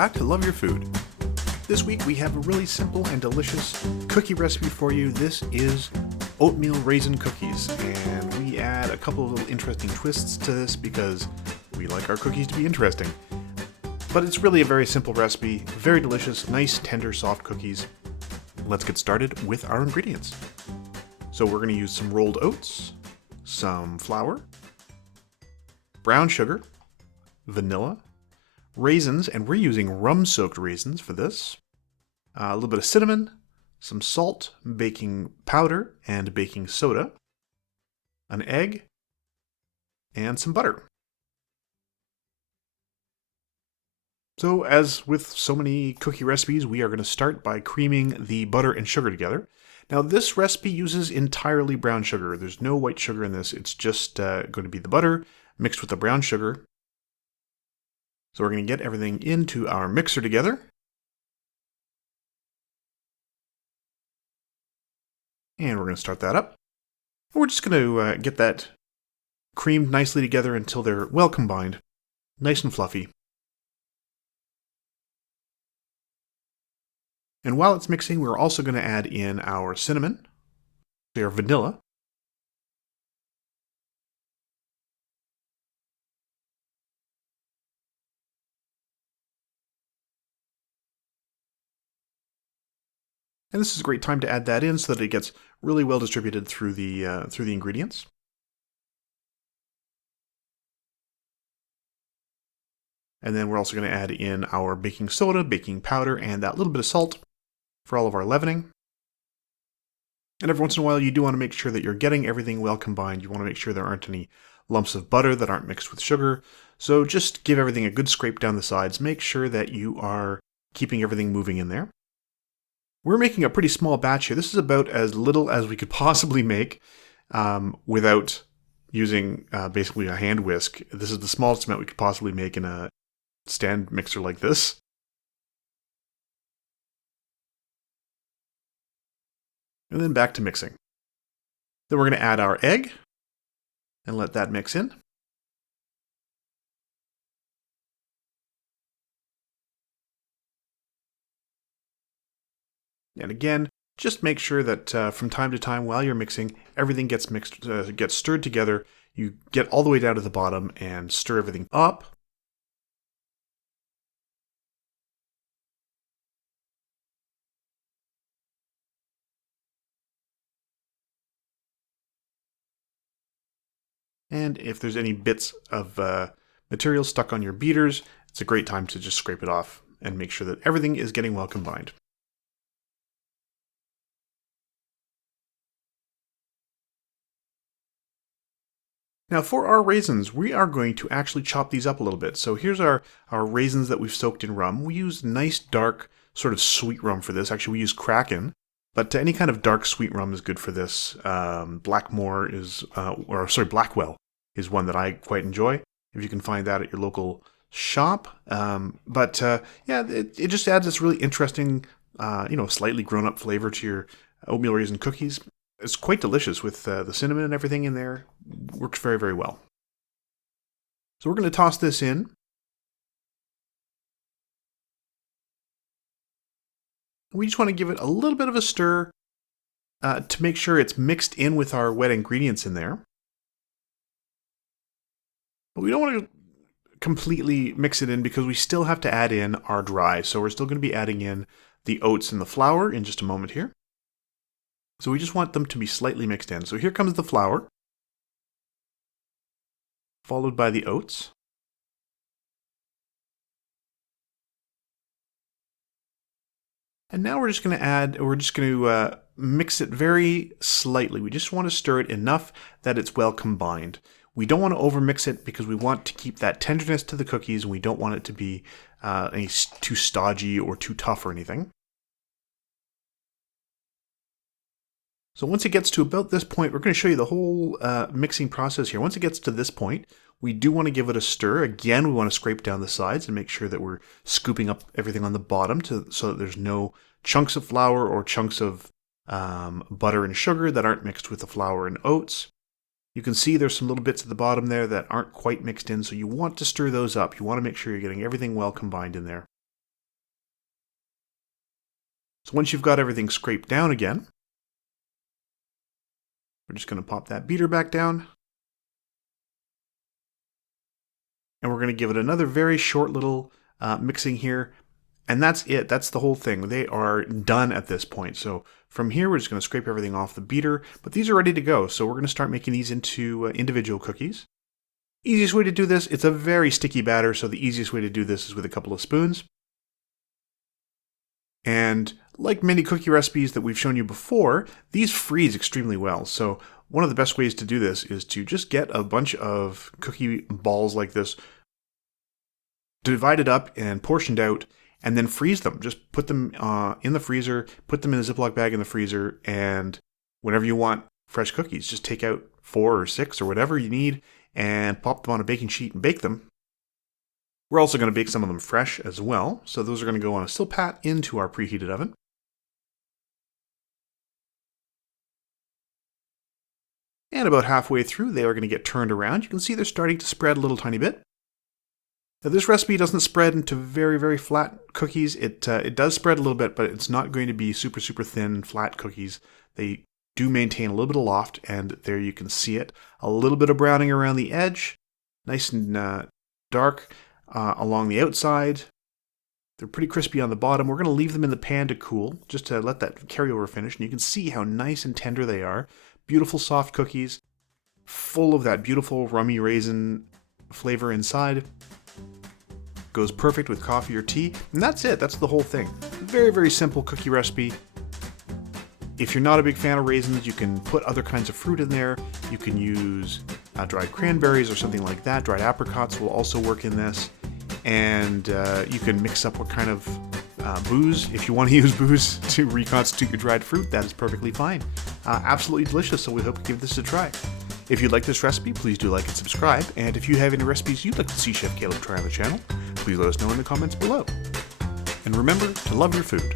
back to Love Your Food. This week we have a really simple and delicious cookie recipe for you. This is oatmeal raisin cookies, and we add a couple of little interesting twists to this because we like our cookies to be interesting. But it's really a very simple recipe, very delicious, nice, tender, soft cookies. Let's get started with our ingredients. So we're going to use some rolled oats, some flour, brown sugar, vanilla, raisins, and we're using rum-soaked raisins for this, a little bit of cinnamon, some salt, baking powder, and baking soda, an egg, and some butter. So as with so many cookie recipes, we are going to start by creaming the butter and sugar together. Now this recipe uses entirely brown sugar. There's no white sugar in this. It's just going to be the butter mixed with the brown sugar. So we're going to get everything into our mixer together. And we're going to start that up. We're just going to get that creamed nicely together until they're well combined, nice and fluffy. And while it's mixing, we're also going to add in our cinnamon, our vanilla, and this is a great time to add that in so that it gets really well distributed through the ingredients. And then we're also going to add in our baking soda, baking powder, and that little bit of salt for all of our leavening. And every once in a while, you do want to make sure that you're getting everything well combined. You want to make sure there aren't any lumps of butter that aren't mixed with sugar. So just give everything a good scrape down the sides. Make sure that you are keeping everything moving in there. We're making a pretty small batch here. This is about as little as we could possibly make without using basically a hand whisk. This is the smallest amount we could possibly make in a stand mixer like this. And then back to mixing. Then we're going to add our egg and let that mix in. And again, just make sure that from time to time while you're mixing, everything gets mixed, gets stirred together. You get all the way down to the bottom and stir everything up. And if there's any bits of material stuck on your beaters, it's a great time to just scrape it off and make sure that everything is getting well combined. Now for our raisins, we are going to actually chop these up a little bit. So here's our raisins that we've soaked in rum. We use nice dark sort of sweet rum for this. Actually, we use Kraken, but any kind of dark sweet rum is good for this. Blackwell is one that I quite enjoy, if you can find that at your local shop. Yeah, it just adds this really interesting, slightly grown-up flavor to your oatmeal raisin cookies. It's quite delicious with the cinnamon and everything in there. Works very, very well. So we're going to toss this in. We just want to give it a little bit of a stir to make sure it's mixed in with our wet ingredients in there. But we don't want to completely mix it in because we still have to add in our dry. So we're still going to be adding in the oats and the flour in just a moment here. So we just want them to be slightly mixed in. So here comes the flour, followed by the oats. And now we're just going to mix it very slightly. We just want to stir it enough that it's well combined. We don't want to overmix it because we want to keep that tenderness to the cookies, and we don't want it to be too stodgy or too tough or anything. So once it gets to about this point, we're going to show you the whole mixing process here. Once it gets to this point, we do want to give it a stir. Again, we want to scrape down the sides and make sure that we're scooping up everything on the bottom so that there's no chunks of flour or chunks of butter and sugar that aren't mixed with the flour and oats. You can see there's some little bits at the bottom there that aren't quite mixed in, so you want to stir those up. You want to make sure you're getting everything well combined in there. So once you've got everything scraped down again, we're just going to pop that beater back down. And we're going to give it another very short little mixing here. And that's it. That's the whole thing. They are done at this point. So from here, we're just going to scrape everything off the beater. But these are ready to go. So we're going to start making these into individual cookies. Easiest way to do this, it's a very sticky batter. So the easiest way to do this is with a couple of spoons. And like many cookie recipes that we've shown you before, these freeze extremely well. So one of the best ways to do this is to just get a bunch of cookie balls like this, divide it up and portioned out, and then freeze them. Just put them in the freezer, put them in a Ziploc bag in the freezer, and whenever you want fresh cookies, just take out 4 or 6 or whatever you need and pop them on a baking sheet and bake them. We're also going to bake some of them fresh as well. So those are going to go on a Silpat into our preheated oven. And about halfway through, they are going to get turned around. You can see they're starting to spread a little tiny bit. Now, this recipe doesn't spread into very, very flat cookies. It does spread a little bit, but it's not going to be super, super thin, flat cookies. They do maintain a little bit of loft, and there you can see it. A little bit of browning around the edge, nice and dark along the outside. They're pretty crispy on the bottom. We're going to leave them in the pan to cool, just to let that carryover finish, and you can see how nice and tender they are. Beautiful soft cookies, full of that beautiful rummy raisin flavor inside. Goes perfect with coffee or tea, and that's it. That's the whole thing. Very, very simple cookie recipe. If you're not a big fan of raisins, you can put other kinds of fruit in there. You can use dried cranberries or something like that. Dried apricots will also work in this. And you can mix up what kind of booze. If you want to use booze to reconstitute your dried fruit, that is perfectly fine. Absolutely delicious, so we hope you give this a try. If you like this recipe, please do like and subscribe. And if you have any recipes you'd like to see Chef Caleb try on the channel, please let us know in the comments below. And remember to love your food.